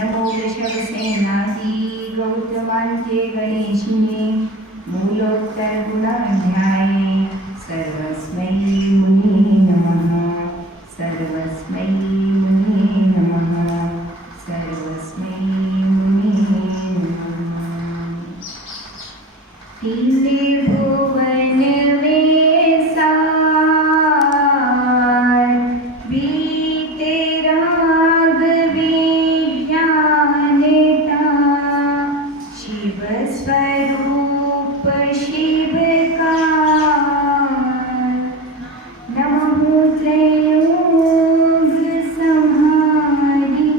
नमो वृषभसेनाधि गौतमान्त्ये गणेशिने मूलोत्तर गुणाध्याये सर्वस्मै मुने नमः। सर्वस्मै मुने नमः। सर्वस्मै मुने नमः। तीने भुवन वेसार बीते राग विज्ञानता शिव स्वरूप शिव का नमो त्रयोग संहारी।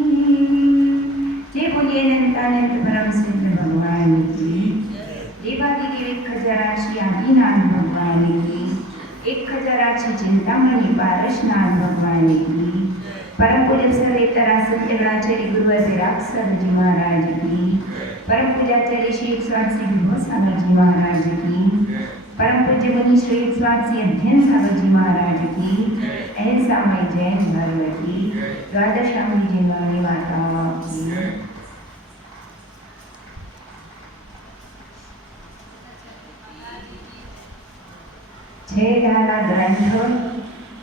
जय बोलिए अनंतानंद परम सिद्ध भगवान की। देवादिदेव 1008 आदिनाथ भगवान की। 1008 चिंतामणि पारसनाथ भगवान की। परम पूज्य सर्वेतर सत्यनाचार्य गुरुवर राक्षस जी महाराज की। परम पूज्याचार्य श्री स्वामी श्री विभू सागर जी महाराज की। परम पूज्य मुनि श्री स्वामी अध्ययन सागर जी महाराज की। अहिंसामय जैन धर्म की। द्वादशामी जिनवाणी माताओं की। छह धारा ग्रंथ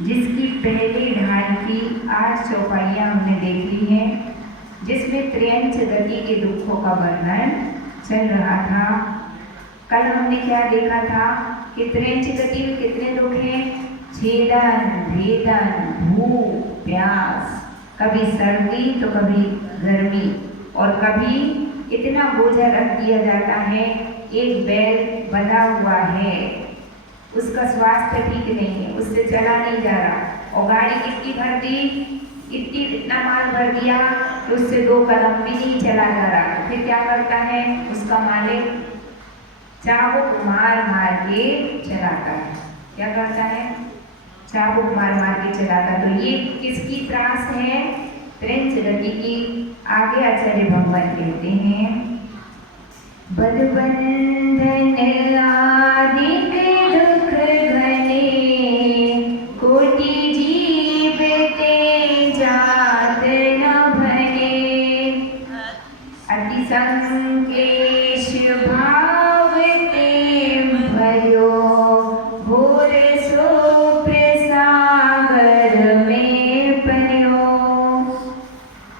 जिसकी पहली ढाई की 8 चौपाइयाँ हमने देख ली हैं, जिसमें त्रियंच गति के दुखों का वर्णन चल रहा था। कल हमने क्या देखा था कि त्रियंच गति में कितने दुख हैं? छेदन, भेदन, भूख, प्यास, कभी सर्दी तो कभी गर्मी, और कभी इतना बोझा रख दिया जाता है। एक बैल बंधा हुआ है, उसका स्वास्थ्य ठीक नहीं है, उससे चला नहीं जा रहा, और गाड़ी कितनी भर दी, इतना माल भर दिया कि उससे 2 कदम भी नहीं चला जा रहा। तो फिर क्या करता है उसका मालिक? चाबुक मार मार के चलाता है। क्या करता है? चाबुक मार मार के चलाता। तो ये किसकी त्रास है? त्रियंच गति की। आगे आचार्य भगवान कहते हैं, बलबंधन आदि दुख घने कोटि जीव ते जात न भने अति संकेश भाव ते भयो घोर सो प्रसागर में पर्यो।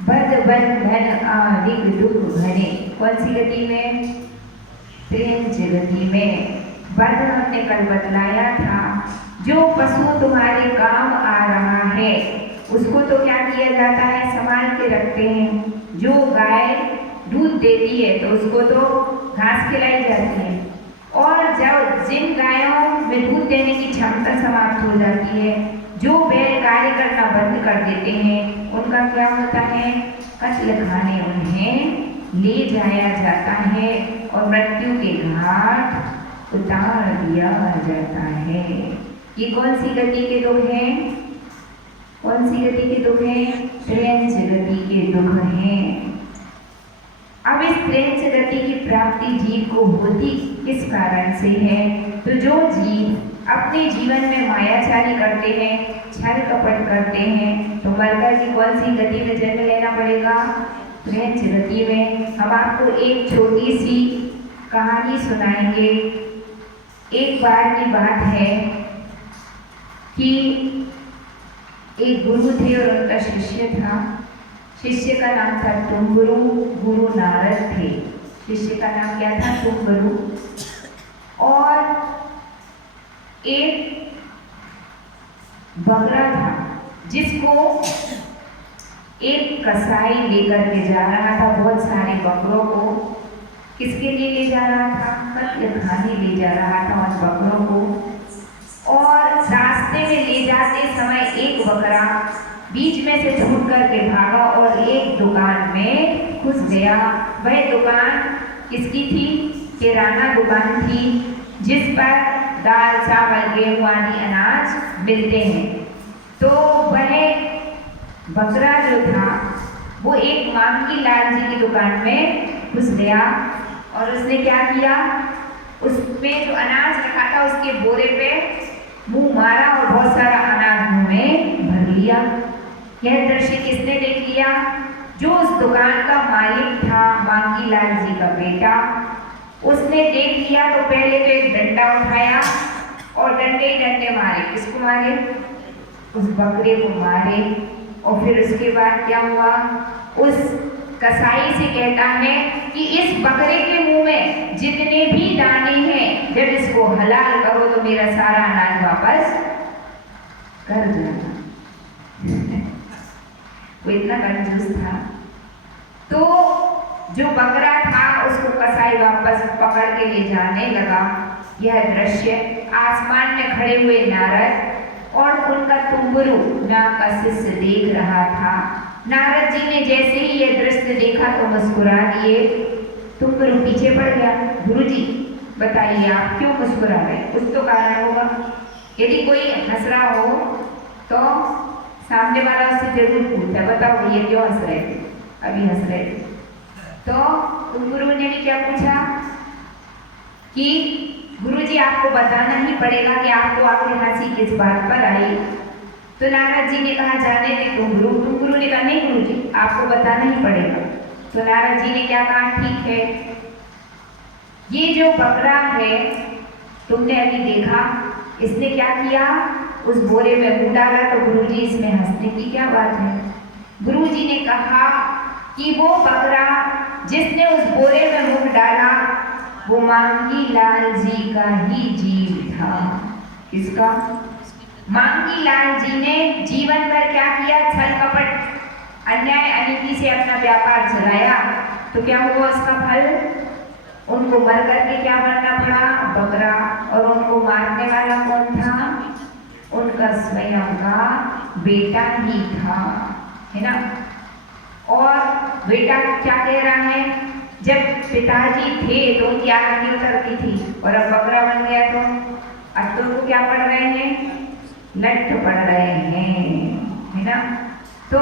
बलबंधन आदि दुख घने कौन सी गति में? त्रियंच गति में। बंध हमने कल बतलाया था, जो पशु तुम्हारे काम आ रहा है उसको तो क्या किया जाता है? संभाल के रखते हैं। जो गाय दूध देती है तो उसको तो घास खिलाई जाती है, और जब जिन गायों में दूध देने की क्षमता समाप्त हो जाती है, जो बैल कार्य करना बंद कर देते हैं, उनका क्या होता है? कत्ल खाने उन्हें ले जाया जाता है और मृत्यु के घाट उतार दिया जाता है। ये कौन सी गति के दुख हैं? कौन सी गति के दुख हैं? त्रियंच गति के दुख हैं। अब इस त्रियंच गति की प्राप्ति जीव को होती किस कारण से है? तो जो जीव अपने जीवन में मायाचारी करते हैं, छल कपट करते हैं, तो मरकर की कौन सी गति में जन्म लेना पड़ेगा? त्रियंच गति में। हम आपको एक छोटी सी कहानी सुनाएंगे। एक बार की बात है कि एक गुरु थे और उनका शिष्य था। शिष्य का नाम था टुंगुरु। गुरु नारद थे। शिष्य का नाम क्या था? टुंगुरु। और एक बकरा था जिसको एक कसाई लेकर के जा रहा था बहुत सारे बकरों को। किसके लिए ले जा रहा था? कत्ल खाने ले जा रहा था उन बकरों को। और रास्ते में ले जाते समय एक बकरा बीच में से छूट करके भागा और एक दुकान में घुस गया। वह दुकान किसकी थी? किराना दुकान थी, जिस पर दाल चावल गेहूं आदि अनाज मिलते हैं। तो वह बकरा जो था वो एक मांगी लाल जी की दुकान में घुस गया, और उसने क्या किया? उसमें जो अनाज रखा था उसके बोरे पे मुंह मारा और बहुत सारा अनाज मुंह में भर लिया। यह दृश्य किसने देख लिया? जो उस दुकान का मालिक था मांगी लाल जी का बेटा, उसने देख लिया तो पहले तो एक डंडा उठाया और डंडे ही डंडे मारे। किसको मारे? उस बकरे को मारे। और फिर उसके बाद क्या हुआ? उस कसाई से कहता है कि इस बकरे के मुंह में जितने भी दाने हैं, जब इसको हलाल करो तो मेरा सारा अनाज वापस कर देना। वो इतना कंजूस था। तो जो बकरा था उसको कसाई वापस पकड़ के ले जाने लगा। यह दृश्य आसमान में खड़े हुए नारद और उनका तुम्बरू नाम का शिष्य देख रहा था। नारद जी ने जैसे ही यह दृश्य देखा तो मुस्कुरा दिए। तुम्बरू पीछे पड़ गया। गुरुजी बताइए आप क्यों मुस्कुरा रहे? कुछ तो कारण होगा। यदि कोई हंस रहा हो तो सामने वाला उससे जरूर पूछता, बताओ ये क्यों हंस रहे थे? अभी हंस रहे थे। तो गुरु ने भी क्या पूछा कि गुरुजी आपको बताना ही पड़ेगा कि आपको आखिर हंसी किस बात पर आई। तो नारद जी ने कहा जाने दे तुम गुरु ने कहा नहीं गुरुजी आपको बताना ही पड़ेगा। तो नारद जी ने क्या कहा? ठीक है, ये जो बकरा है तुमने अभी देखा, इसने क्या किया? उस बोरे में मुंह डाला। तो गुरुजी इसमें हंसने की क्या बात है? गुरुजी ने कहा कि वो बकरा जिसने उस बोरे में मुंह डाला वो मांगी लाल जी का ही जीव था। किसका? मांगी लाल जी ने जीवन भर क्या किया? छल कपट अन्याय अनीति से अपना व्यापार चलाया। तो क्या हुआ उसका फल? उनको मर करके क्या बनना पड़ा? बकरा। और उनको मारने वाला कौन था? उनका स्वयं का बेटा ही था, है ना। और बेटा क्या कह रहा है? जब पिताजी थे तो उनकी आरती उतरती थी और अब बकरा बन गया तो अब तो उनको क्या पढ़ रहे हैं? लठ पढ़ रहे हैं, है ना। तो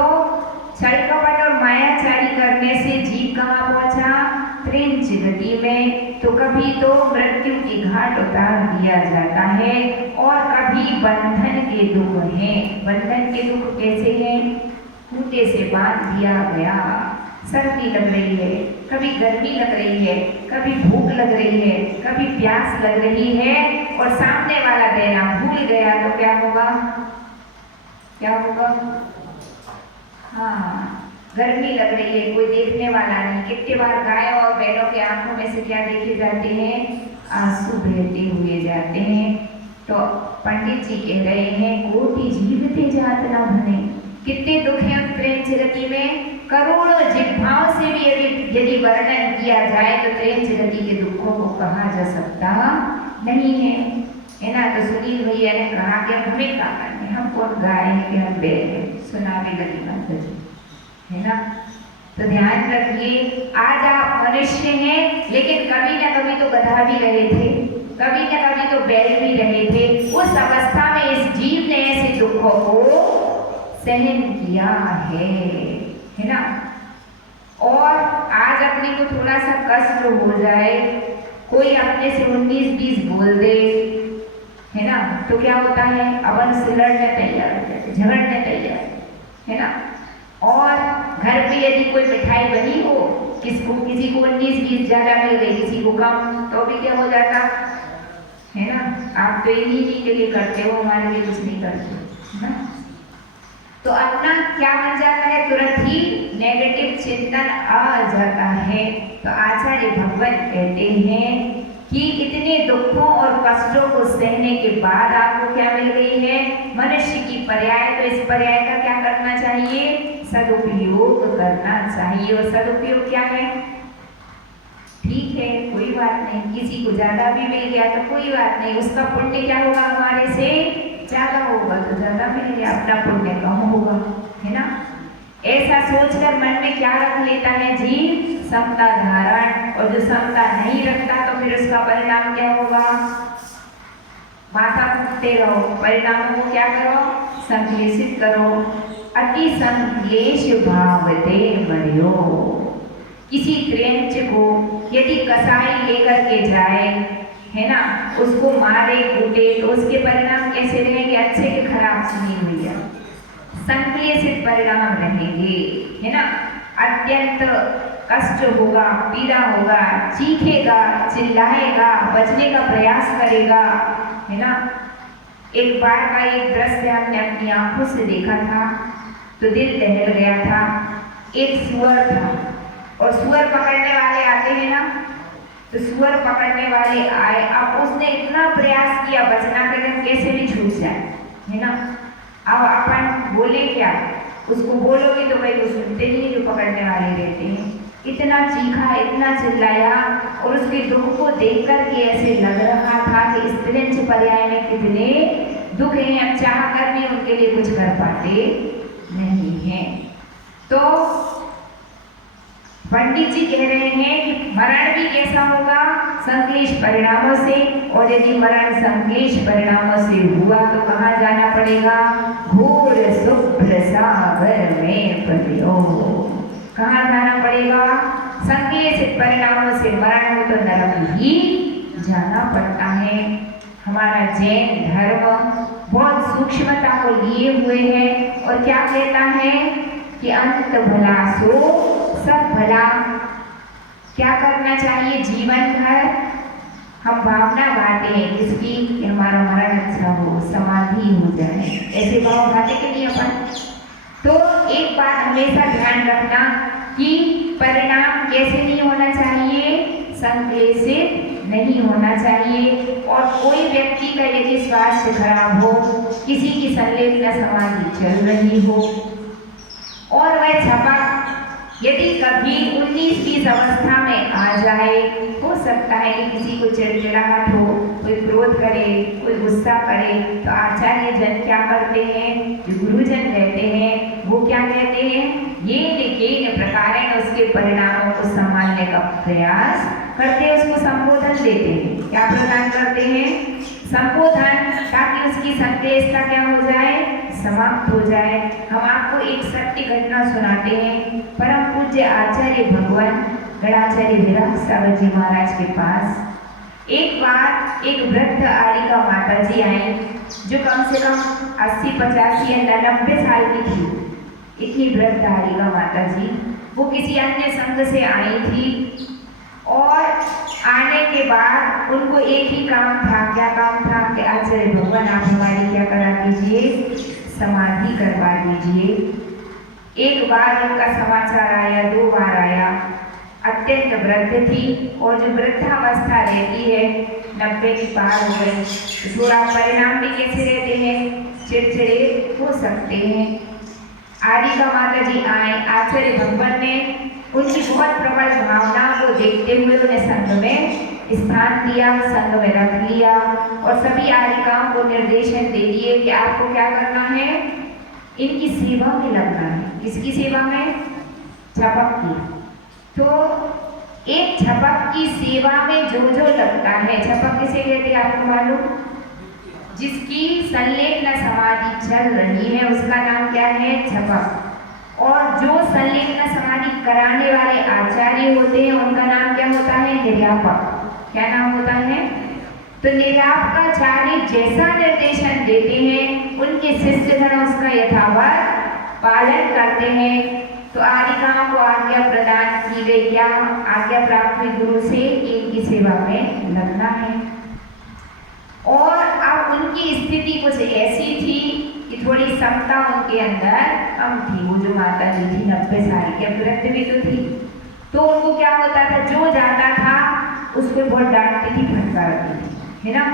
छल कपट और मायाचारी करने से जीव कहाँ पहुंचा? त्रिंच गति में। तो कभी तो मृत्यु की घाट उतार दिया जाता है और कभी बंधन के दुख हैं। बंधन के दुख कैसे हैं? खूंटे से बांध दिया गया, सर्दी लग रही है, कभी गर्मी लग रही है, कभी भूख लग रही है, कभी प्यास लग रही है और सामने वाला देना भूल गया तो क्या होगा? क्या होगा? हाँ, गर्मी लग रही है, कोई देखने वाला नहीं। कितने बार गाय और बैलों के आंखों में से क्या देखे जाते हैं? आंसू बहते हुए जाते हैं। तो पंडित जी कह रहे हैं कोटि जीवते जात न भने। कितने दुख हैं उस प्रेम जगती में। करोड़ों जिह्वाओं से भी यदि वर्णन किया जाए तो प्रेम जगती के दुखों को कहा जा सकता नहीं है ना। तो सुनील भैया ने कहा कि हमें क्या करने, हम कौन गाय हैं कि हम बैल हैं, सुनावे लगी माता जी, है ना। तो ध्यान रखिए, आज आप मनुष्य हैं लेकिन कभी ना कभी तो गधा भी रहे थे, कभी ना कभी तो बैल भी रहे थे। उस अवस्था में इस जीव ने ऐसे दुखों को सहन किया है ना। और आज अपने को थोड़ा सा कष्ट हो जाए, कोई अपने से 19-20 बोल दे, है ना, तो क्या होता है? अपन से लड़ने तैयार हो जाते, झगड़ने तैयार, है ना। और घर पे यदि कोई मिठाई बनी हो, किसी को 19-20 ज्यादा मिल गई, किसी को कम, तो भी क्या हो जाता है ना। आप तो इन्हीं के लिए करते हो, हमारे लिए कुछ नहीं करते, है ना। तो अपना क्या बन जाता है? तुरंत ही नेगेटिव चिंतन आ जाता है। तो आचार्य भगवान कहते हैं कि इतने दुखों और कष्टों को सहने के बाद आपको क्या मिल गई है? मनुष्य की पर्याय। तो इस पर्याय का क्या करना चाहिए? सदुपयोग करना चाहिए। और सदुपयोग क्या है? ठीक है, कोई बात नहीं, किसी को ज्यादा भी मिल गया तो कोई बात नहीं, उसका पुण्य क्या होगा? हमारे से ज्यादा होगा तो ज्यादा मिलेगा, अपना पुण्य कम होगा, है ना। ऐसा सोचकर मन में क्या रख लेता है जीव? समता धारण। और जो समता नहीं रखता तो फिर उसका परिणाम क्या होगा? माथा फूटते रहो, परिणामों को क्या करो? संक्लेशित करो। अति संक्लेश भावते मर्यो। किसी त्रियंच को यदि कसाई लेकर के जाए, है ना, उसको मारे कूटे तो उसके परिणाम कैसे रहेंगे? अच्छे के खराब सुनी हुई है, संक्लेशित परिणाम रहेंगे, है ना। अत्यंत कष्ट होगा, पीड़ा होगा, चीखेगा, चिल्लाएगा, बचने का प्रयास करेगा, है ना। एक बार का एक दृश्य हमने अपनी आंखों से देखा था तो दिल दहल गया था। एक सुअर था और सुअर पकड़ने वाले आते हैं ना, तो सुअर पकड़ने वाले आए। अब उसने इतना प्रयास किया बचना के कैसे भी छूट जाए, है ना। अब अपन बोले क्या, उसको बोलोगे तो भाई वो सुनते नहीं, जो पकड़ने वाले रहते हैं। इतना चीखा, इतना चिल्लाया और उसके दुख को देख कर के ऐसे लग रहा था कि स्त्रीलिंग पर्याय में कितने दुख हैं, अब चाह कर भी उनके लिए कुछ कर पाते नहीं हैं। तो पंडित जी कह रहे हैं कि मरण भी कैसा होगा, संक्लेश परिणामों से, और यदि मरण संक्लेश परिणामों से हुआ तो कहाँ जाना पड़ेगा, घोर शुभ्र सागर में पड़ो। कहाँ जाना पड़ेगा, संक्लेश परिणामों से मरण हो तो नरक ही जाना पड़ता है। हमारा जैन धर्म बहुत सूक्ष्मता को लिए हुए है और क्या कहता है कि अंत भला सो सब भला। क्या करना चाहिए जीवन भर, हम भावना गाते हैं जिसकी कि हमारा मरण अच्छा हो, समाधि हो जाए, ऐसे भाव गाते कि नहीं अपन। तो एक बात हमेशा ध्यान रखना कि परिणाम कैसे नहीं होना चाहिए, संक्लेशित नहीं होना चाहिए। और कोई व्यक्ति का यदि स्वास्थ्य खराब हो, किसी की संलेपना समाधि चल रही हो और वह झपक यदि कभी 19-20 अवस्था में आ जाए, हो सकता है कि किसी को चिड़चिड़ाहट हो, कोई क्रोध करे, कोई गुस्सा करे, तो आचार्य जन क्या करते हैं, जो गुरुजन कहते हैं वो क्या कहते हैं, ये निकेन प्रकारेण उसके परिणामों को संभालने का प्रयास करते हैं, उसको संबोधन देते हैं। क्या प्रदान करते हैं, संबोधन, ताकि उसकी संक्लेशता क्या हो जाए, समाप्त हो जाए। हम आपको एक सत्य घटना सुनाते हैं। परम पूज्य आचार्य भगवान गणाचार्य विराट सागर जी महाराज के पास एक बार एक वृद्ध आरिका माता जी आई, जो कम से कम 80, 85 या 90 साल की थी। इतनी वृद्ध आरिका माता जी, वो किसी अन्य संघ से आई थी और आने के बाद उनको एक ही काम था। क्या काम था कि आचार्य भगवान आप हमारी क्या करा दीजिए, समाधि करवा दीजिए। एक बार उनका समाचार आया, 2 बार आया। अत्यंत वृद्ध थी और जो वृद्धावस्था रहती है 90 की पार हो गई, तो थोड़ा परिणाम भी कैसे रहते हैं, चिड़चिड़े हो सकते हैं। आरिका माता जी आए, आचार्य भगवान ने उनकी बहुत प्रबल भावनाओं को देखते हुए उन्हें संघ में स्थान दिया, संघ में रख लिया और सभी आरिकाओं को निर्देशन दे दिए कि आपको क्या करना है, इनकी सेवा में लगना है। किसकी सेवा में, झपक की। तो एक झपक की सेवा में जो जो लगता है, झपक किसे कहते हैं आपको मालूम, जिसकी संलेपना समाधि चल रही है उसका नाम क्या है, झपक। और जो संलेपना समाधि कराने वाले आचार्य होते हैं उनका नाम क्या होता है, निर्यापक। क्या नाम होता है, तो निर्यापकाचार्य जैसा निर्देशन देते हैं उनके शिष्यगण उसका यथावत पालन करते हैं। तो आरिकाओं को आज्ञा प्रदान की गई, क्या आज्ञा प्राप्त हुई गुरु से, इनकी सेवा में लगना है। और अब उनकी स्थिति कुछ ऐसी थी कि थोड़ी समता उनके अंदर कम थी। वो जो माता जी थी 90 साल की, अब वृद्ध भी तो थी, तो उनको क्या होता था, जो जाता था उसको बहुत डांटती थी, फटकारती थी, है ना।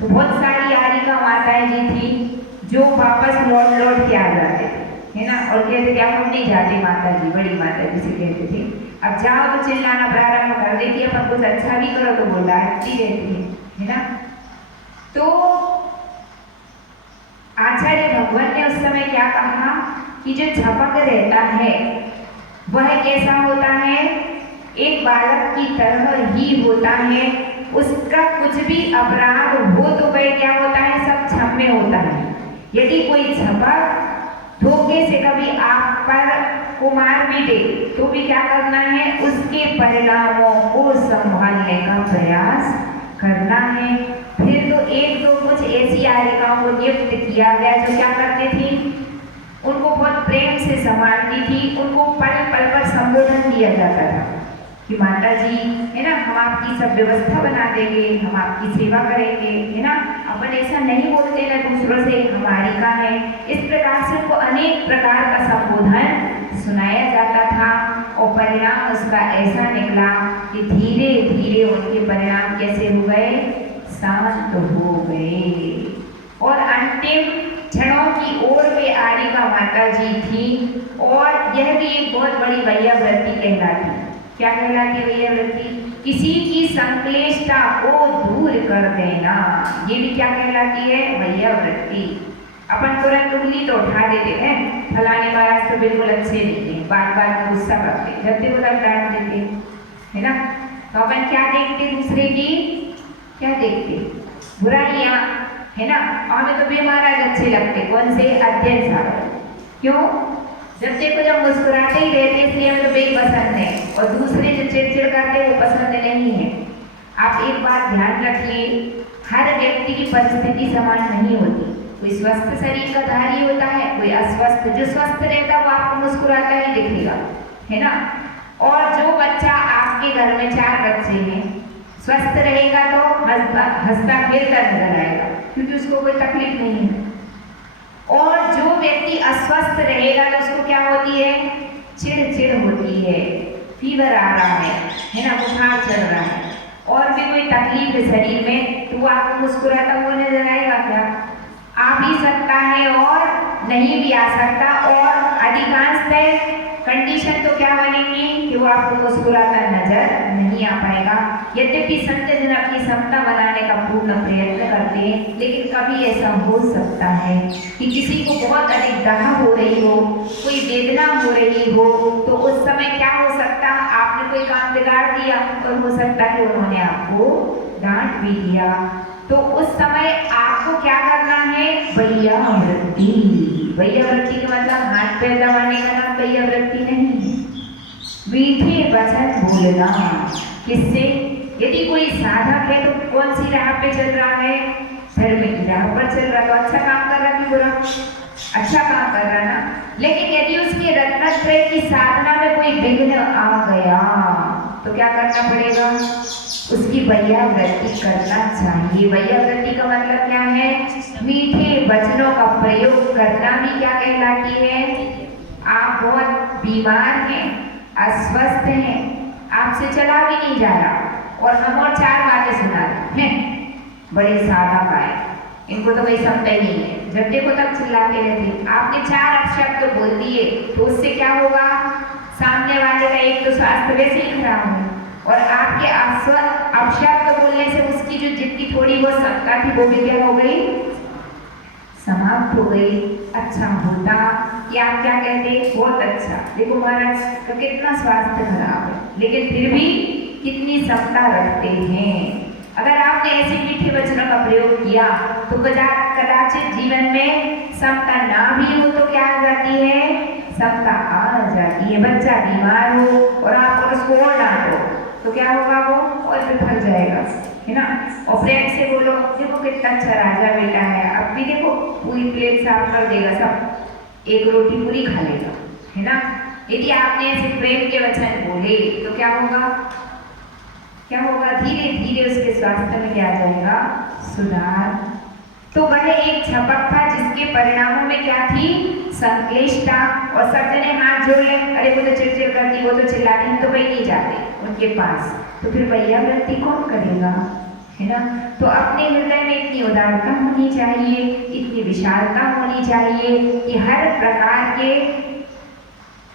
तो बहुत सारी आरिका माताएं जी थी जो वापस लौट के आ जाते थे, है ना, और कहते थे हम नहीं जाते माता जी, बड़ी माता जी से कहते थे अब जाओ, तो चिल्लाना प्रारंभ कर देती है, पर कुछ अच्छा भी करो तो वो डांटती रहती है ना। तो आचार्य भगवान ने उस समय क्या कहा कि जो झपक रहता है वह कैसा होता है, एक बालक की तरह ही होता है। उसका कुछ भी अपराध हो तो वह क्या होता है, सब क्षम्य होता है। यदि कोई झपक धोखे से कभी आप पर को मार भी दे तो भी क्या करना है, उसके परिणामों को संभालने का प्रयास करना है। फिर तो एक दो कुछ ऐसी आरिकाओं को नियुक्त किया गया जो क्या करती थी, उनको बहुत प्रेम से संभालती थी, उनको पल पल पर जाता था कि माता जी है ना, हम आपकी सब व्यवस्था बना देंगे, हम आपकी सेवा करेंगे, है ना। अपन ऐसा नहीं बोलते ना दूसरों से, हमारी का है। इस प्रकार से उनको अनेक प्रकार का संबोधन सुनाया जाता था और परिणाम उसका ऐसा निकला कि धीरे धीरे उनके परिणाम कैसे हो गए, शांत हो गए और अंतिम क्षणों की ओर वे आरिका माता जी थी। और यह भी एक बहुत बड़ी वैयावृत्ति कहलाती। क्या कहलाती है वैयावृत्ति? किसी की संक्लेशता को दूर कर देना, ये भी क्या कहलाती है, वैयावृत्ति। अपन तुरंत उंगली तो उठा देते हैं, फलाने महाराज तो बिल्कुल अच्छे नहीं है, बार बार गुस्सा करते, जब देखो तब डांट देते, है ना। तो अपन क्या देखते दूसरे की, क्या देखते, बुराइयां, है ना। हमें तो वे महाराज अच्छे लगते, कौन से, अध्ययन साहब। क्यों? जब देखो जब मुस्कुराते ही रहते, इसलिए हमें तो वे पसंद है, और दूसरे जो चिड़चिड़ करते वो पसंद नहीं है। आप एक बात ध्यान रखिए, हर व्यक्ति की परिस्थिति समान नहीं होती। कोई स्वस्थ शरीर का धारी होता है, कोई अस्वस्थ। जो स्वस्थ रहता है वो आपको मुस्कुराता ही दिखेगा, है ना। और जो बच्चा आपके घर में 4 बच्चे हैं, स्वस्थ रहेगा तो हंसता खेलता नजर आएगा, क्योंकि उसको कोई तकलीफ नहीं है। और जो व्यक्ति अस्वस्थ रहेगा तो उसको क्या होती है, चिड़चिड़ होती है, फीवर आ रहा है ना, बुखार चल रहा है, और भी कोई तकलीफ है शरीर में, तो वो आपको मुस्कुराता हुआ नजर आएगा क्या? आ भी सकता है और नहीं भी आ सकता। और अधिकांशतः कंडीशन तो क्या बनेगी कि वो आपको मुस्कुराता नजर नहीं आ पाएगा। यद्यपि संत जन अपनी समता बनाने का पूर्ण प्रयत्न करते हैं, लेकिन कभी ऐसा हो सकता है कि किसी को बहुत अधिक दाह हो रही हो, कोई वेदना हो रही हो, तो उस समय क्या हो सकता, आपने कोई काम बिगाड़ दिया और हो सकता कि उन्होंने आपको डांट भी दिया। तो उस समय आपको क्या करना है, वैयावृत्ति। वैयावृत्ति का मतलब हाथ पैर दबाने का नाम वैयावृत्ति नहीं है। मीठे वचन बोलना। किससे? यदि कोई साधक है तो कौन सी राह पे चल रहा है, धर्म की राह पर चल रहा, तो अच्छा काम कर रहा कि बुरा? अच्छा काम कर रहा ना। लेकिन यदि उसके रत्नत्रय की साधना में कोई विघ्न आ गया तो क्या करना पड़ेगा, उसकी वैयावृत्ति करना चाहिए। वैयावृत्ति का मतलब क्या है, मीठे वचनों का प्रयोग करना भी क्या कहलाती है। आप बहुत बीमार हैं, अस्वस्थ हैं, आपसे चला भी नहीं जा रहा, और हम और 4 बातें सुना रहे हैं, बड़े साधक आए, इनको तो कोई समझता ही नहीं है, जब देखो तब चिल्लाते रहते। आपने 4 अपशब्द बोल दिए तो उससे क्या होगा, सामने वाले का एक तो स्वास्थ्य वैसे ही खराब हो, और आपके अपशब्द बोलने से उसकी जो जितनी थोड़ी बहुत समता थी वो भी क्या हो गई, समाप्त हो गई। अच्छा होता कि आप क्या कहते, बहुत अच्छा, देखो महाराज का कितना स्वास्थ्य खराब है, लेकिन फिर भी कितनी समता रखते हैं। अगर आपने ऐसे मीठे वचनों का प्रयोग किया तो कदाचित जीवन में समता ना भी हो तो क्या आ जाती है, समता आ जाती है। बच्चा बीमार हो और आप उसको और डांटो तो क्या होगा, वो और बिखर जाएगा, है ना। और प्रेम से बोलो, देखो कितना अच्छा राजा बेटा है, अब भी देखो पूरी प्लेट साफ कर देगा, सब एक रोटी पूरी खा लेगा, है ना। यदि आपने ऐसे प्रेम के वचन बोले तो क्या होगा, क्या होगा, धीरे धीरे उसके स्वास्थ्य में क्या आ जाएगा, सुधार। तो वह एक झपक था जिसके परिणामों में क्या थी, संक्लेशता। और सब जने हाथ जोड़ ले, अरे वो तो चिड़चिड़ करती, वो तो चिल्लाती, तो वही नहीं जाते उनके पास, तो फिर वैयावृत्ति कौन करेगा, है ना। तो अपने हृदय में इतनी उदारता होनी चाहिए, इतनी विशालता होनी चाहिए कि हर प्रकार के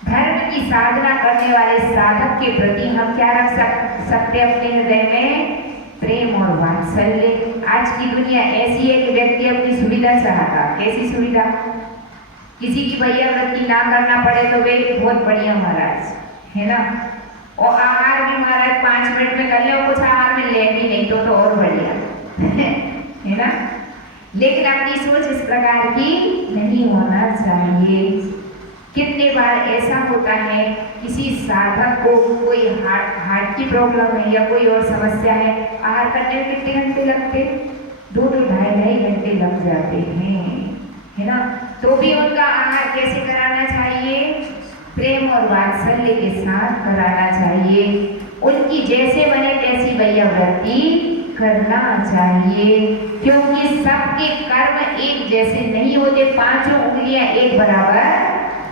धर्म की साधना करने वाले साधक के प्रति हम क्या रख सकते हैं अपने हृदय में, प्रेम और वात्सल्य। आज की दुनिया ऐसी है कि व्यक्ति अपनी सुविधा चाहता, कैसी सुविधा, किसी की वैयावृत्ति ना करना पड़े तो वे बहुत बढ़िया महाराज, है ना। और आहार भी महाराज 5 मिनट में कर ले, और कुछ आहार में ले भी नहीं तो और बढ़िया है ना। लेकिन अपनी सोच इस प्रकार की नहीं होना चाहिए। कितने बार ऐसा होता है, किसी साधक को कोई हार्ट की प्रॉब्लम है या कोई और समस्या है, आहार करने में कितने घंटे लगते, 2-2, 2.5 घंटे लग जाते हैं, है ना। तो भी उनका आहार कैसे कराना चाहिए, प्रेम और वात्सल्य के साथ कराना चाहिए। उनकी जैसे बने तैसी वैयावृत्ति करना चाहिए, क्योंकि सबके कर्म एक जैसे नहीं होते, पांचों उंगलियां एक बराबर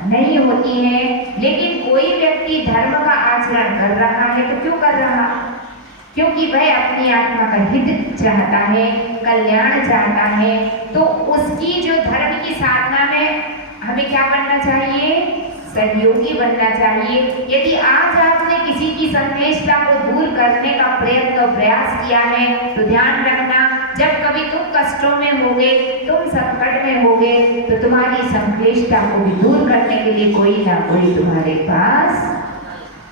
नहीं होती हैं। लेकिन कोई व्यक्ति धर्म का आचरण कर रहा है तो क्यों कर रहा? क्योंकि वह अपनी आत्मा का हित चाहता है, कल्याण चाहता है। तो उसकी जो धर्म की साधना में हमें क्या बनना चाहिए? सहयोगी बनना चाहिए। यदि आज आपने किसी की संक्लेशता को दूर करने का प्रयत्न और प्रयास किया है तो ध्यान रखना, जब कभी तुम कष्टों में होगे, तुम संकट में होगे, तो तुम्हारी संक्लेशता को भी दूर करने के लिए कोई ना कोई तुम्हारे पास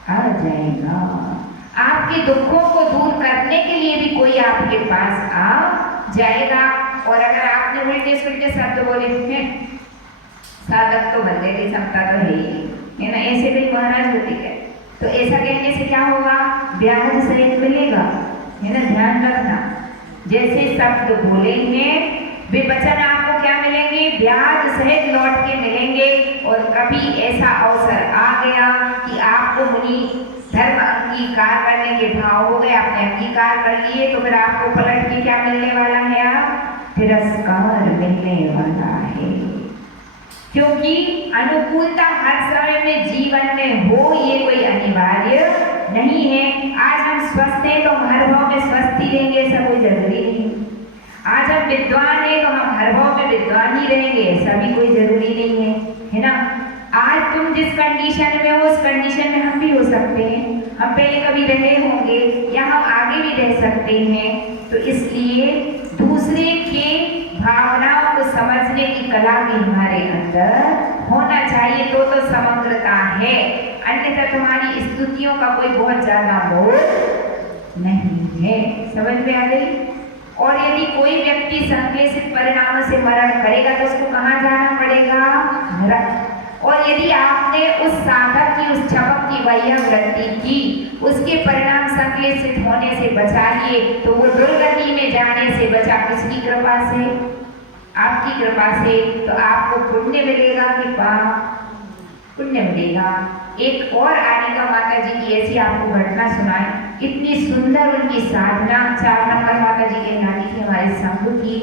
आ जाएगा। आपके दुखों को दूर करने के लिए भी कोई आपके पास आ जाएगा। और अगर आपने उल्टे सुल्टे शब्द बोले हैं, साधक तो बदले की क्षमता तो है ही, है ना, ऐसे कोई महाराज होती है, तो ऐसा कहने से क्या होगा? ब्याज सहित मिलेगा, है ना, ध्यान रखना। जैसे शब्द बोलेंगे वे वचन आपको क्या मिलेंगे? ब्याज सहित लौट के मिलेंगे। और कभी ऐसा अवसर आ गया कि आपको मुनि धर्म अंगीकार करने के भाव हो गए, आपने अंगीकार कर लिए, तो फिर आपको पलट के क्या मिलने वाला है? तिरस्कार मिलने वाला है। क्योंकि अनुकूलता हर समय में जीवन में हो, ये कोई अनिवार्य नहीं है। आज हम स्वस्थ हैं तो हर भाव में स्वस्थ ही रहेंगे, ऐसा कोई जरूरी नहीं। आज हम विद्वान हैं तो हम हर भाव में विद्वान ही रहेंगे, ऐसा भी कोई जरूरी नहीं है ना। आज तुम जिस कंडीशन में हो उस कंडीशन में हम भी हो सकते हैं, हम पहले कभी रहे होंगे या हम आगे भी रह सकते हैं। तो इसलिए दूसरे के भावनाओं को समझने की कला भी हमारे अंदर होना चाहिए, तो समग्रता है। अन्यथा तुम्हारी स्तुतियों का कोई बहुत ज्यादा मोल नहीं है। समझ में आ गई? और यदि कोई व्यक्ति संक्लेशित परिणामों से मरण करेगा तो उसको कहाँ जाना पड़ेगा? नरक। और यदि आपने उस साधक की, उस चमक की वैयावृत्ति की, उसके परिणाम संक्लेशित होने से बचा लिए, तो वो दुर्गति में जाने से बचा किसकी कृपा से? आपकी कृपा से। तो आपको पुण्य मिलेगा कि पाप? पुण्य मिलेगा। एक और आनिका माता जी की ऐसी आपको घटना सुनाए, इतनी सुंदर उनकी साधना 4 नंबर माता जी के नानी की हमारे संघ की।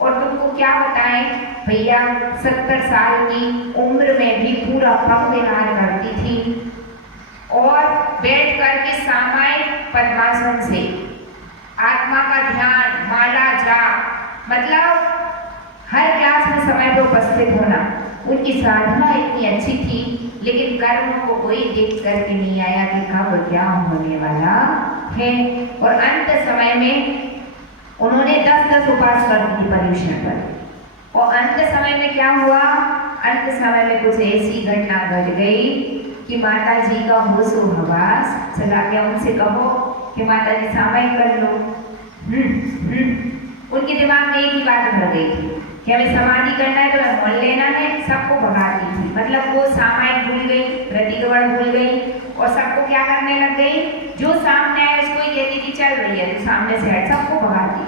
और तुमको क्या बताएं भैया, 70 साल की उम्र में भी पूरा पग विहार करती थी और बैठ करके सामायिक पद्मासन से आत्मा का ध्यान, माला जाप, मतलब हर क्लास में समय पर उपस्थित होना। उनकी साधना इतनी अच्छी थी, लेकिन कर्मों को कोई देख करके नहीं आया कि कब क्या होने वाला है। और अंत समय में उन्होंने 10-10 उपवास कर दी पर्युषण पर। और अंत समय में क्या हुआ? अंत समय में कुछ ऐसी घटना घट गई कि माता जी का होशो हवास चला गया। उनसे कहो कि माता जी सामायिक कर लो। उनके दिमाग में एक ही बात भर गई थी कि हमें समाधि करना है तो हमें मोल लेना है। सबको भगाती थी, मतलब वो सामायिक भूल गई, प्रतिक्रमण भूल गई और सबको क्या करने लग गई? जो सामने आए उसको ही कहती थी चल रही है, तो सामने से हट, सबको भगाती,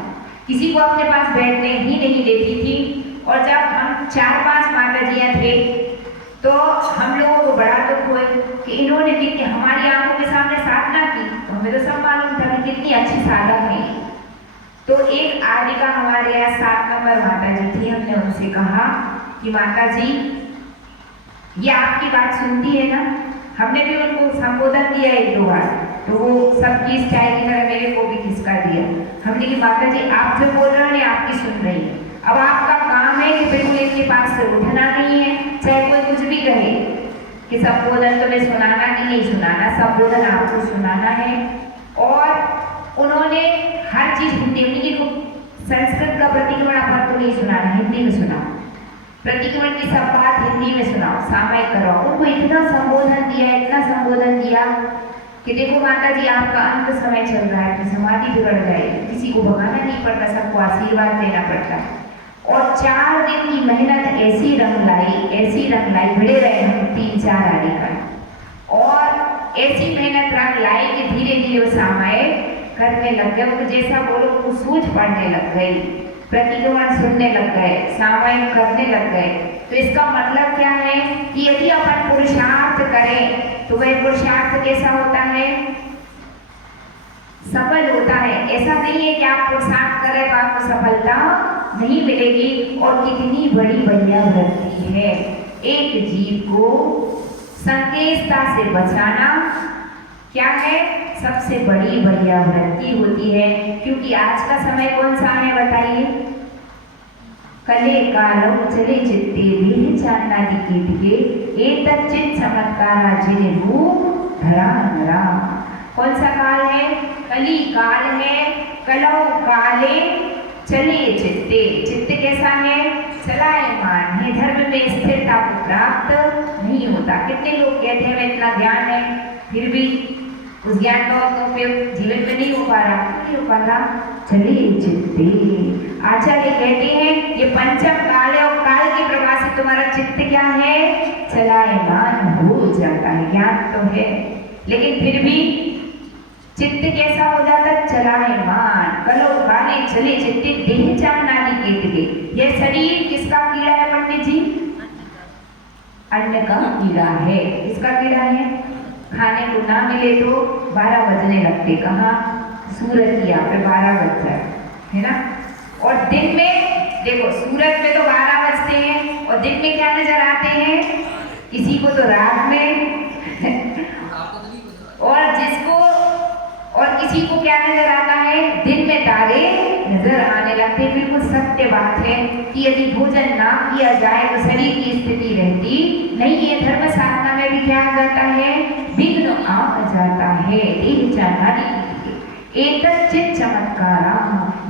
किसी को अपने पास बैठने ही नहीं देती थी। और जब हम 4-5 माताजियाँ थे तो हम लोगों को बड़ा दुख हुए कि इन्होंने कितनी हमारी आंखों के सामने साधना की, तो हमें तो सब मालूम था कि कितनी अच्छी साधक है। तो एक आदिका हमारे यहाँ 7 नंबर माता जी थी, हमने उनसे कहा कि माता जी ये आपकी बात सुनती है ना? हमने भी उनको संबोधन दिया 1-2 बार, तो वो सबकी चाय की तरह मेरे को भी खिसका दिया। हमने कहा माता जी आप जो बोल रहे हैं आपकी सुन रही है, अब आपका काम है कि बिल्कुल इनके पास से उठना नहीं है, चाहे कोई कुछ भी कहे कि संबोधन तुम्हें सुनाना कि नहीं सुनाना, संबोधन आपको सुनाना है। और उन्होंने हर चीज हिंदी में, को संस्कृत का प्रतिक्रमण आप तो नहीं सुनाना, हिंदी में सुनाओ, प्रतिक्रमण की सब बात हिंदी में सुनाओ, सामायिक करो। उनको इतना संबोधन दिया, इतना संबोधन दिया कि देखो माता जी आपका अंत समय चल रहा है, कि समाधि बिगड़ जाएगी, किसी को भगाना नहीं पड़ता, सबको आशीर्वाद देना पड़ता है। और 4 दिन की मेहनत ऐसी रंग लाई, बड़े रहे हम 3-4 आने का, और ऐसी मेहनत रंग लाई कि धीरे धीरे वो सामायिक करने लग गए। उनको जैसा बोलो वो सूझ पड़ने लग गई, प्रतिक्रमण सुनने लग गए, सामायिक करने लग गए। तो इसका मतलब क्या है कि यदि अपन पुरुषार्थ करें तो वह पुरुषार्थ कैसा होता है, सफल होता है। ऐसा नहीं है कि आप पुरुषार्थ करें तो आपको सफलता नहीं मिलेगी। और कितनी बड़ी बढ़िया वृत्ति है, एक जीव को संकेतता से बचाना क्या है, सबसे बड़ी बढ़िया वृत्ति होती है। क्योंकि आज का समय कौन सा है बताइए, कले कालो चले चित्ते देह चांदादि कीटके एतत् चित्त चमत्कारा जिने रूप धरा नरा। कौन सा काल है, कली काल है। कलो काले चले चित्ते, चित्त कैसा है, चलायमान है, धर्म में स्थिरता को प्राप्त नहीं होता। कितने लोग कहते हैं हमें इतना ज्ञान है, फिर भी उस ज्ञान का उपयोग जीवन में नहीं हो पा रहा, नहीं हो पा रहा, चले चित्ते। आचार्य कहते हैं ये पंचम काल है और काल के प्रभाव से तुम्हारा चित्त क्या है, चलायमान हो जाता है। ज्ञान तो है लेकिन फिर भी चित्त कैसा हो जाता है, चलायमान। कलो काले चले चित्ते देह चांदादि कीटके। यह शरीर किसका कीड़ा है पंडित जी, अन्न का कीड़ा है। किसका कीड़ा है, खाने को ना मिले तो 12 बजने लगते, कहाँ, सूरज की यहाँ पे 12 बज जाए, है ना। और दिन में देखो सूरज में तो 12 बजते हैं और दिन में क्या नजर आते हैं, किसी को तो रात में और जिसको और किसी को क्या नजर आता है, दिन में तारे नजर आने लगते हैं। बिल्कुल सत्य बात है कि यदि भोजन ना किया जाए तो शरीर की स्थिति रहती नहीं है। धर्म साधना में भी क्या आ जाता है, विघ्न आ जाता है। एतत् चित्त चमत्कारा,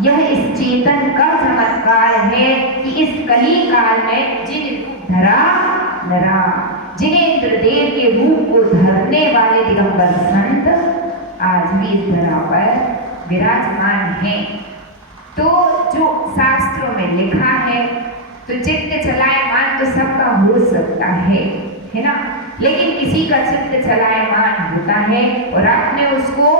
यह इस चेतन का चमत्कार है कि इस कली काल में जिन रूप धरा नरा, जिन्हें इंद्रदेव के रूप को धरने वाले दिगंबर संत आज भी इस धरा पर विराजमान हैं। तो जो शास्त्रों में लिखा है तो चित्त चलायमान तो सबका हो सकता है ना, लेकिन किसी का चित्त चलायमान होता है और आपने उसको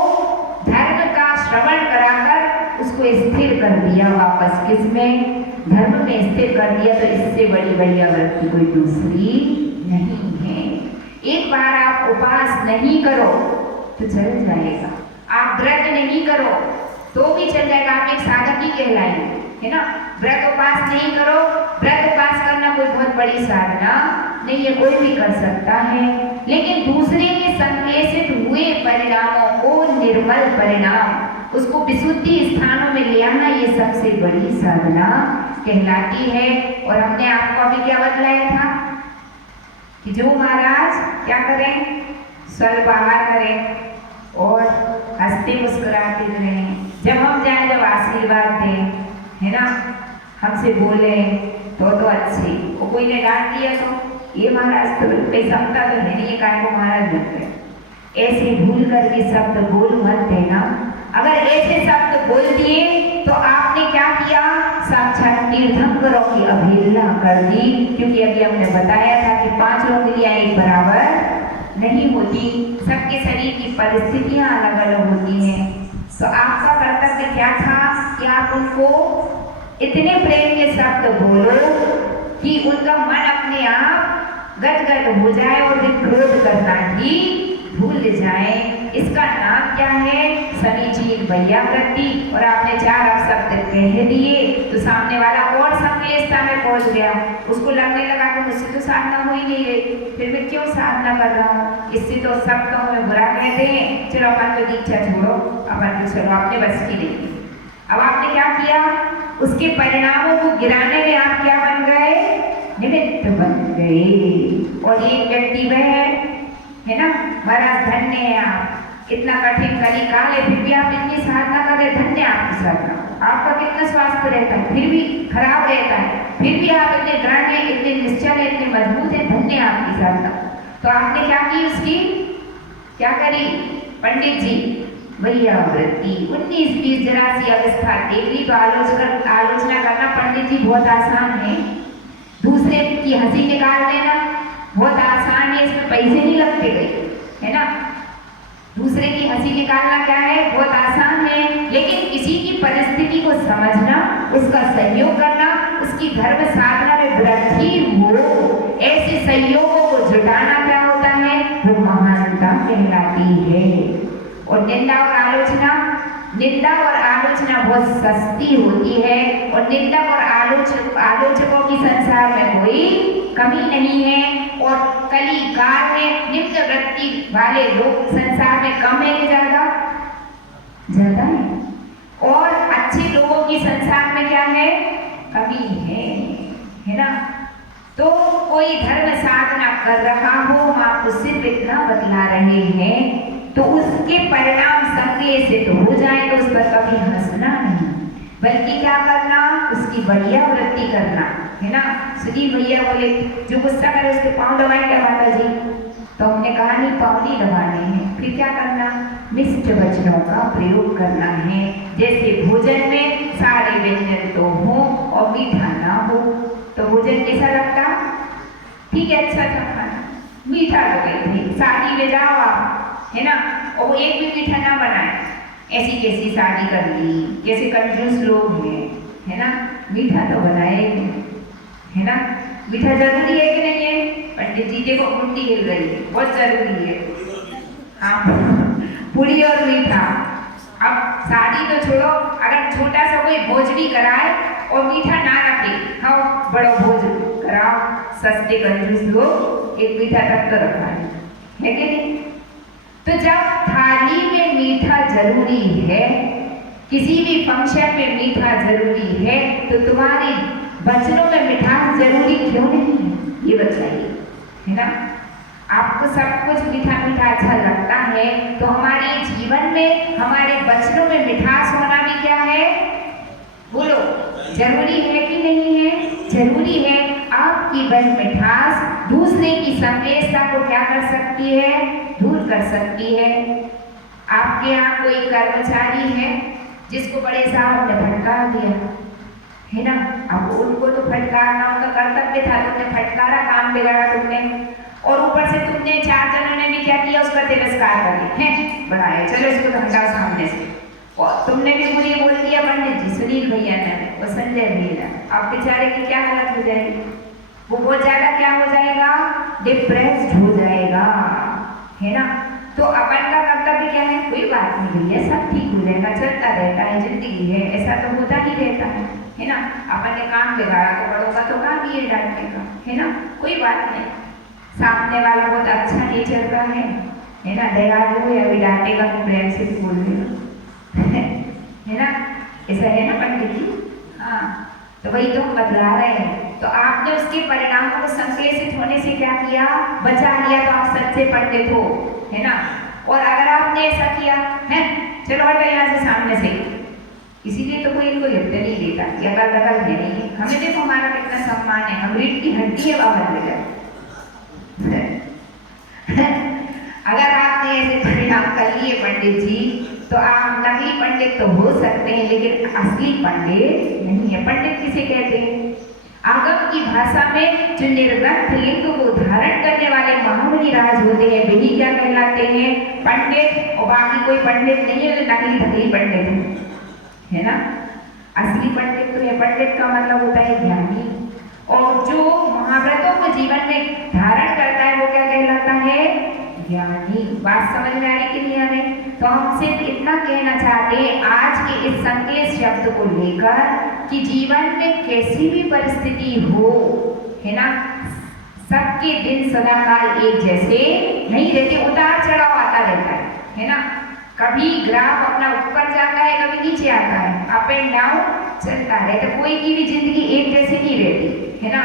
धर्म का श्रवण कराकर उसको स्थिर कर दिया, वापस किसमें, धर्म में स्थिर कर दिया। तो इससे बड़ी बढ़िया वृत्ति कोई दूसरी नहीं है। एक बार आप उपास नहीं करो तो चल जाएगा, आप व्रत नहीं करो तो भी चल जाएगा, आप एक साधक ही कहलाएंगे, है ना। व्रत उपास नहीं करो, व्रत उपास करना कोई बहुत बड़ी साधना नहीं है, कोई भी कर सकता है। लेकिन दूसरे के संदेशित हुए परिणामों को निर्मल परिणाम, उसको विशुद्धि स्थानों में ले आना, ये सबसे बड़ी साधना कहलाती है। और हमने आपको अभी क्या बतलाया था कि जो महाराज क्या करें, स्वल्प आहार करें और हंसते मुस्कुराते रहें, जब हम जाए जब आशीर्वाद दें, है ना, हमसे बोले तो अच्छे। वो कोई ने डांट दिया तो ये महाराज तो कोई समझता तो है नहीं, काय को महाराज लगते, ऐसे भूल करके शब्द बोल मत देना। अगर ऐसे शब्द बोल दिए तो आपने क्या किया, साक्षात तीर्थंकरों की अवहेलना कर दी। क्योंकि अभी हमने बताया था कि 5 उंगलियां एक बराबर नहीं होती, सबके शरीर की परिस्थितियां अलग अलग होती हैं। तो आपका कर्तव्य क्या था कि आप उनको इतने प्रेम के शब्द बोलो कि उनका मन अपने आप गदगद हो जाए और वे क्रोध करना ही भूल जाए। इसका नाम क्या है, समीचीन बढ़िया वृत्ति। और आपने 4 शब्द कह दिए तो सामने वाला और संकेतता में पहुंच गया, उसको लगने लगा कि मुझसे तो साधना हो ही नहीं रही, फिर मैं क्यों साधना कर रहा हूँ, इससे तो सब तो हमें बुरा कहते हैं, चलो अपन तो दीक्षा छोड़ो, अपन तो चलो अपने बस की नहीं। अब आपने क्या किया, उसके परिणामों को गिराने में आप क्या बन गए, निमित्त बन गए। और एक व्यक्ति वह है ना, महाराज धन्य है आप, इतना कठिन कली काल है फिर भी आप इतनी साधना कर रहे, धन्य आपकी साधना। आपका कितना स्वास्थ्य रहता है फिर भी खराब रहता है, फिर भी आप इतने दृढ़ हैं, इतने निश्चल है, इतने मजबूत है, धन्य आपकी साधना। तो आपने क्या की, उसकी क्या करी पंडित जी, बढ़िया वृत्ति 19, 20, 84 अवस्था देख ली। तो आलोचना करना पंडित जी बहुत आसान है, दूसरे की हंसी निकाल देना बहुत आसान है, इसमें पैसे नहीं लगते गए, है ना। दूसरे की हंसी निकालना क्या है, बहुत आसान है, लेकिन किसी की परिस्थिति को समझना, उसका सहयोग करना उसकी धर्म साधना में वृद्धि हो, ऐसे संयोगों को जुटाना क्या होता है, वो महानता कहलाती है। और निंदा और आलोचना बहुत सस्ती होती है, और निंदक और आलोचकों की संसार में कोई कमी नहीं है। और कली काल में निम्न वृत्ति वाले लोग संसार में कम है कि ज्यादा है, और अच्छे लोगों की संसार में क्या है, कमी है ना। तो कोई धर्म साधना कर रहा हो, आपको सिर्फ इतना बतला रहे हैं, तो उसके परिणाम संदेह से तो हो जाए तो उस पर कभी हंसना नहीं, बल्कि क्या करना, उसकी बढ़िया वृत्ति करना, है ना। सुधीर भैया बोले जो गुस्सा करे उसके पाँव दबाए क्या माता जी, तो हमने कहा नहीं, पाँव नहीं दबाने हैं। फिर क्या करना, मिष्ट वचनों का प्रयोग करना है। जैसे भोजन में सारे व्यंजन तो हो और मीठा ना हो, तो भोजन कैसा लगता, ठीक है, अच्छा था खाना, मीठा तो कहते, शादी में जाओ आप, है ना, और वो एक भी मीठा ना बनाए, ऐसी कैसी शादी कर ली, कैसे कंजूस लोग हैं, है ना, मीठा तो बनाए, है ना। मीठा जरूरी है कि नहीं है, पंडित जी देखो कुंडी हिल रही है, बहुत जरूरी है। हाँ, पूरी और मीठा। अब शादी तो छोड़ो, अगर छोटा सा कोई भोज भी कराए और मीठा ना रखे, हाँ बड़ा भोज कराओ, सस्ते कंजूस लोग एक मीठा तक तो रखा है कि नहीं। तो जब थाली में मीठा जरूरी है, किसी भी फंक्शन में मीठा जरूरी है, तो तुम्हारे वचनों में मिठास जरूरी क्यों नहीं है, ये बताइए, है ना। आपको सब कुछ मीठा मीठा अच्छा लगता है, तो हमारे जीवन में, हमारे वचनों में मिठास होना भी क्या है, बोलो, जरूरी है कि नहीं है, जरूरी है। आपकी वह मिठास दूसरे की संवेदना को क्या कर सकती है, दूर कर सकती है। आपके यहाँ कोई कर्मचारी है जिसको बड़े साहब ने फटकार दिया, है ना, अब उनको तो फटकारना उनका कर्तव्य था, तुमने फटकारा, काम बिगाड़ा तुमने, और ऊपर से तुमने 4 जनों ने भी क्या किया, उसका तिरस्कार कर दिया, है बढ़ाया, चलो इसको तो हटाओ सामने से। और तुमने भी मुझे बोल दिया पंडित जी, सुनील भैया ने, वो संजय भैया, आप बेचारे की क्या हालत हो जाएगी, वो बहुत ज्यादा क्या हो जाएगा, डिप्रेस्ड हो जाएगा, है ना। तो अपन का कर्तव्य क्या है, कोई बात नहीं भैया, सब ठीक हो जाएगा, चलता रहता है, जिंदगी है, ऐसा तो होता ही रहता है ना। अपन ने काम बिगाड़ा तो बड़ों का तो काम ही है डांटने का, है ना, कोई बात नहीं। सामने वाला बहुत अच्छा नेचर का है ना, दयालु है, अभी डांटेगा तो प्रेम से बोल देगा, है ना, ऐसा है ना पंडित जी। हाँ, तो वही तो हम बतला रहे हैं। तो आपने उसके परिणामों को संश्लेषित होने से क्या किया, बचा लिया, तो आप सच्चे पंडित हो, है ना। और अगर आपने ऐसा किया है, चलो हटो यहाँ से सामने से, इसीलिए तो कोई इनको लिफ्ट नहीं देता, या अकल दकल है नहीं। हमें देखो हमारा कितना सम्मान है, हम रीढ़ की हड्डी है बाबा लेकर। अगर आपने ऐसे परिणाम कर लिए पंडित जी, तो आप नकली पंडित तो हो सकते हैं, लेकिन असली पंडित नहीं है। पंडित किसे कहते हैं, आगम की भाषा में जो निर्ग्रंथ लिंग को धारण करने वाले महामुनि राज होते हैं, वही क्या कहलाते हैं, पंडित। और बाकी कोई पंडित नहीं है, नकली धकली पंडित है ना। असली पंडित तो है, पंडित का मतलब होता है ज्ञानी, और जो महाव्रतों को जीवन में धारण करता है वो क्या कहलाता है, ज्ञानी। बात समझ में आ रही कि नहीं आ रही। तो हम सिर्फ इतना कहना चाहते हैं आज के इस संकेत शब्द को लेकर कि जीवन में कैसी भी परिस्थिति हो, है ना, सबके दिन सदाकाल एक जैसे नहीं रहते, उतार चढ़ाव आता रहता है ना। कभी ग्राफ अपना ऊपर जाता है, कभी नीचे आता है, अप एंड डाउन चलता रहता है। कोई की भी जिंदगी एक जैसी नहीं रहती, है ना।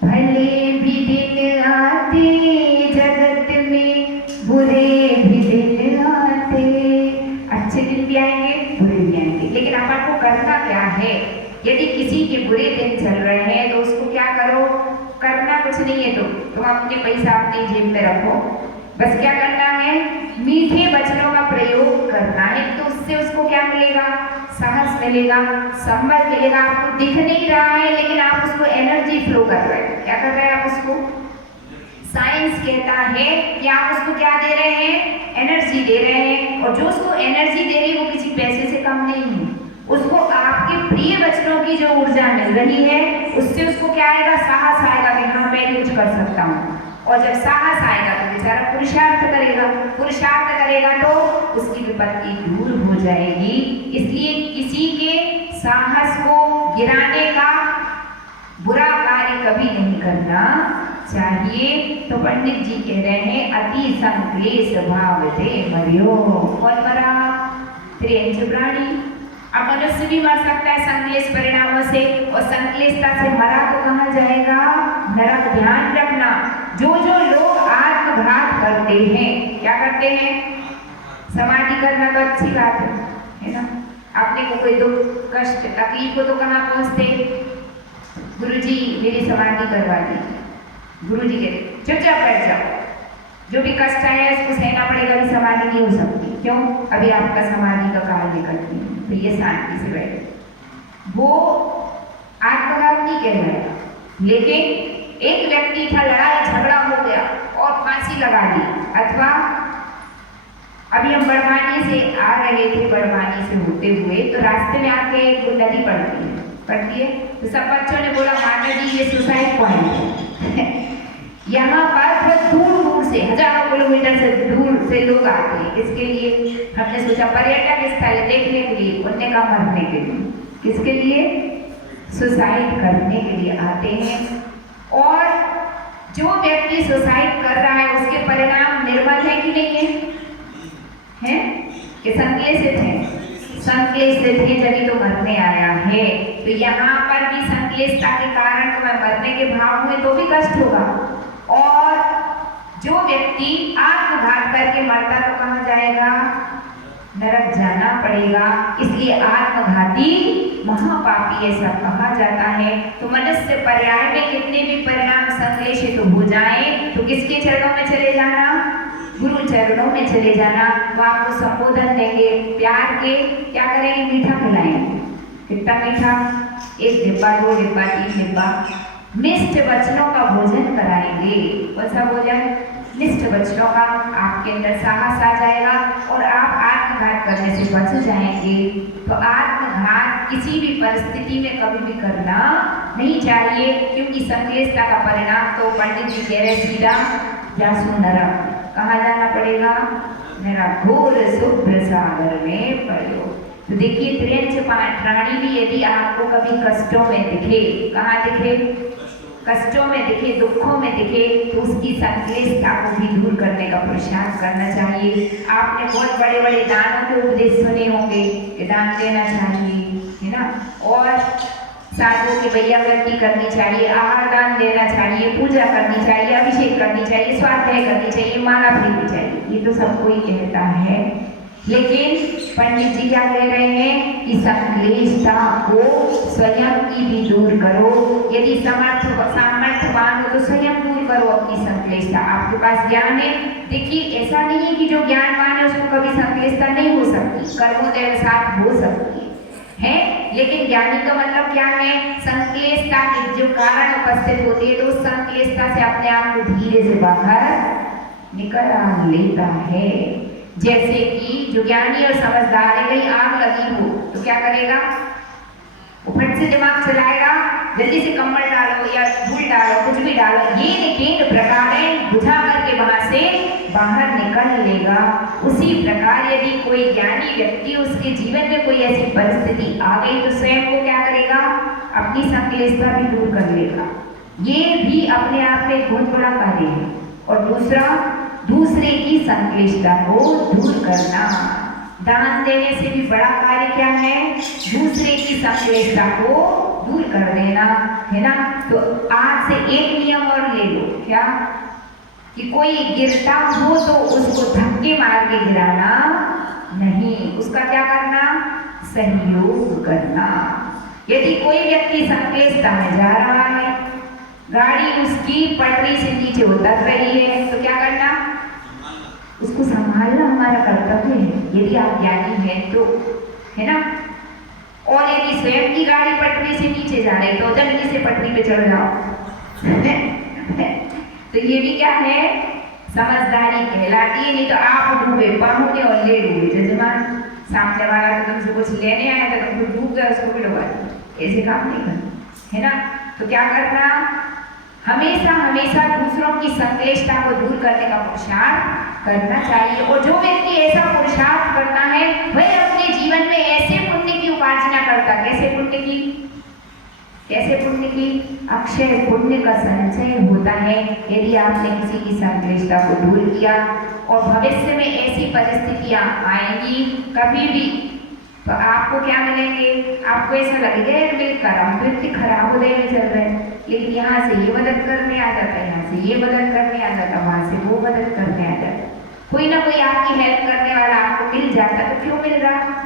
भले भी दिन आते जगत में, बुरे भी दिन आते, अच्छे दिन भी आएंगे, बुरे भी आएंगे, लेकिन अपन को करना क्या है। यदि किसी के बुरे दिन चल रहे हैं तो उसको क्या करो, करना कुछ नहीं है, तो तुम अपने पैसा अपनी जेब में रखो, बस क्या करना है, मीठे वचनों का प्रयोग करना है, तो उससे उसको क्या मिलेगा, साहस मिलेगा, संबल मिलेगा। आपको दिख नहीं रहा है, लेकिन आप उसको एनर्जी फ्लो कर रहे हैं। क्या कर रहे हैं आप उसको, साइंस कहता है कि आप उसको क्या दे रहे हैं, एनर्जी दे रहे हैं। और जो उसको एनर्जी दे रही है वो किसी पैसे से कम नहीं है, उसको आपके प्रिय वचनों की जो ऊर्जा मिल रही है उससे उसको क्या आएगा, साहस आएगा कि हाँ मैं कुछ कर सकता हूँ। और जब साहस आएगा तो बेचारा पुरुषार्थ करेगा, पुरुषार्थ करेगा तो उसकी विपत्ति दूर हो जाएगी। इसलिए किसी के साहस को गिराने का बुरा कार्य कभी नहीं करना चाहिए। तो पंडित जी कह रहे हैं अति संक्लेश भाव थे मरियो। कौन मरा? त्रियंच प्राणी। अब मनुष्य भी मर सकता है संक्लेश परिणामों से, और संक्लेशता से मरा तो कहाँ जाएगा? नरक। ध्यान रखना, जो लोग आत्मघात करते हैं, क्या करते हैं? समाधि करना तो अच्छी बात है ना। आपने को कोई दुख कष्ट तकलीफ हो तो कहाँ पहुँचते? गुरुजी मेरी समाधि करवा दीजिए। गुरुजी कहते चुपचाप बैठ जाओ, जो भी कष्ट आया उसको सहना पड़ेगा, अभी समाधि नहीं हो सकती। क्यों? अभी आपका समाधि का काल निकल गया, तो ये शांति से बैठे। वो आत्मघात नहीं कह रहा, लेकिन एक व्यक्ति था, लड़ाई झगड़ा हो गया और फांसी लगा दी। अथवा अभी हम बड़वानी से आ रहे थे, बड़वानी से होते हुए तो रास्ते में आके एक नदी पड़ती है, तो सब बच्चों ने बोला माता जी ये सुसाइड पॉइंट है। यहाँ पर दूर से हजारों किलोमीटर से दूर से लोग आते हैं, इसके लिए हमने सोचा पर्यटक स्थल देखने के लिए, उनने कहा मरने के लिए। किसके लिए? सुसाइड करने के लिए आते हैं। और जो व्यक्ति सुसाइड कर रहा है उसके परिणाम निर्मल है कि नहीं है? कि संक्लेशित है? संक्लेशित है, जब तो मरने आया है। तो यहाँ पर भी संक्लेशता के कारण तो मैं मरने के भाव में तो भी कष्ट होगा। और जो व्यक्ति आत्मघात करके मरता तो कहाँ जाएगा? नरक जाना पड़ेगा। इसलिए आत्मघाती महापापी ऐसा कहा जाता है। तो मनुष्य पर्याय में कितने भी परिणाम संक्लेशित हो जाए तो किसके चरणों में चले जाना? गुरु चरणों में चले जाना। वो आपको संबोधन देंगे, प्यार के क्या करेंगे? मीठा खिलाएंगे। कितना मीठा? 1 डिब्बा, 2 डिब्बा, 3 डिब्बा मिष्ट वचनों का भोजन कराएंगे। कौन सा भोजन? मिष्ट वचनों का। आपके अंदर साहस आ जाएगा और आप आत्मघात करने से बच जाएंगे। तो आत्मघात किसी भी परिस्थिति में कभी भी करना नहीं चाहिए, क्योंकि संक्लेशता का परिणाम तो पंडित जी कह रहे सीधा जासू नरक। कहाँ जाना पड़ेगा? नरक, घोर शुभ्र सागर में पड़ो। तो देखिए त्रियंच प्राणी भी यदि आपको कभी कष्टों में दिखे, कहाँ दिखे? कष्टों में दिखे, दुखों में दिखे, तो उसकी संक्लेशता को भी दूर करने का पुरुषार्थ करना चाहिए। आपने बहुत बड़े बड़े दानों के उपदेश सुने होंगे कि दान देना चाहिए, है ना। और साधुओं की वैयावृत्ति करनी चाहिए, आहार दान देना चाहिए, पूजा करनी चाहिए, अभिषेक करनी चाहिए, स्वाध्याय करनी चाहिए, माला फेरनी चाहिए। ये तो सब कोई कहता है, लेकिन पंडित जी क्या कह रहे हैं कि संक्लेशता को स्वयं की भी दूर करो। यदि सामर्थ्यवान हो तो स्वयं दूर करो अपनी संक्लेशता। आपके पास ज्ञान है, देखिए ऐसा नहीं है कि जो ज्ञानवान है उसको कभी संक्लेशता नहीं हो सकती, कर्मोदय के साथ हो सकती है। लेकिन ज्ञानी का मतलब क्या है? संक्लेशता के जो कारण उपस्थित होती है तो उस संक्लेशता से अपने आप को धीरे से बाहर निकल लेता है। जैसे कि जो ज्ञानी और समझदार है, कहीं आग लगी हो तो क्या करेगा? फट से दिमाग चलाएगा, जल्दी से कम्बल डालो या धूल डालो, कुछ भी डालो, ये लेकिन प्रकार बुझा करके वहां से बाहर निकल लेगा। उसी प्रकार यदि कोई ज्ञानी व्यक्ति उसके जीवन में कोई ऐसी परिस्थिति आ गई तो स्वयं को क्या करेगा? अपनी संक्लेशता भी दूर कर लेगा। ये भी अपने आप में एक बहुत बड़ा कार्य है। और दूसरे की संक्लेशता को दूर करना। दान देने से भी बड़ा कार्य क्या है? दूसरे की संक्लेशता को दूर कर देना, है ना। तो आज से एक नियम और ले लो, क्या? कि कोई गिरता हो तो उसको धक्के मार के गिराना नहीं, उसका क्या करना? सहयोग करना। यदि कोई व्यक्ति संक्लेशता में जा रहा है, गाड़ी उसकी पटरी से नीचे उतर रही है, तो क्या करना? उसको संभालना हमारा कर्तव्य है, यदि आप ज्ञानी हैं तो, है ना। और यदि स्वयं की गाड़ी पटरी से नीचे जा रही तो जल्दी से पटरी पे चढ़ जाओ। तो ये भी क्या है? समझदारी कहलाती है। नहीं तो आप डूबे पाओगे और ले डूबे जजमान। सामने वाला तो तुमसे कुछ लेने आया था, तुम डूब गए, उसको भी डुबा ऐसे काम नहीं करना, है ना। तो क्या करना, हमेशा हमेशा दूसरों की संक्लिष्टता को दूर करने का पुरुषार्थ करना चाहिए। और जो व्यक्ति ऐसा पुरुषार्थ करता है वह अपने जीवन में ऐसे पुण्य की उपार्जना करता। कैसे पुण्य की? कैसे पुण्य की? अक्षय पुण्य का संचय होता है यदि आपने किसी की संक्लिष्टता को दूर किया। और भविष्य में ऐसी परिस्थितियां आएंगी कभी भी, तो आपको क्या मिलेंगे? आपको ऐसा लगेगा मेरे कर्म तो इतनी खराब उदय में चल रहे हैं, लेकिन यहाँ से ये मदद करने आ जाता है, यहाँ से ये मदद करने आ जाता, वहां से वो मदद करने आ जाता, कोई ना कोई आपकी हेल्प करने वाला आपको मिल जाता। तो क्यों मिल रहा?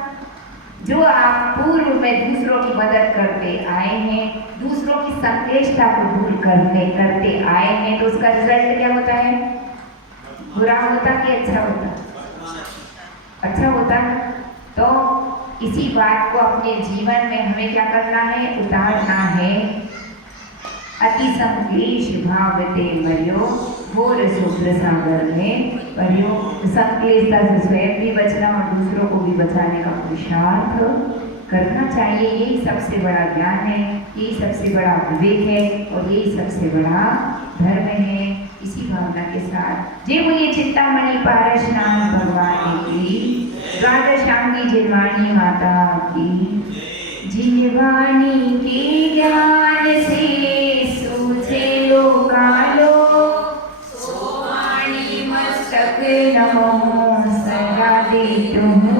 जो आप पूर्व में दूसरों की मदद करते आए हैं, दूसरों की संक्लिष्टता को दूर करते आए हैं, तो उसका रिजल्ट क्या होता है? बुरा होता कि अच्छा होता? अच्छा होता। तो इसी बात को अपने जीवन में हमें क्या करना है? उतारना है। अति संक्लेश भावते मर्यो घोर शुभ्र सागर में पर्यो। संक्लेशता से स्वयं भी बचना और दूसरों को भी बचाने का पुरुषार्थ करना चाहिए। यही सबसे बड़ा ज्ञान है, यही सबसे बड़ा विवेक है और यही सबसे बड़ा धर्म है। इसी भावना के साथ जय बोलिए चिंतामणि पारसनाथ भगवान की, द्वादशांगी जिनवाणी माता की। जिनवाणी के ज्ञान से सूझे लोकालो, सोवाणी मस्तक नमो सदा दे तुम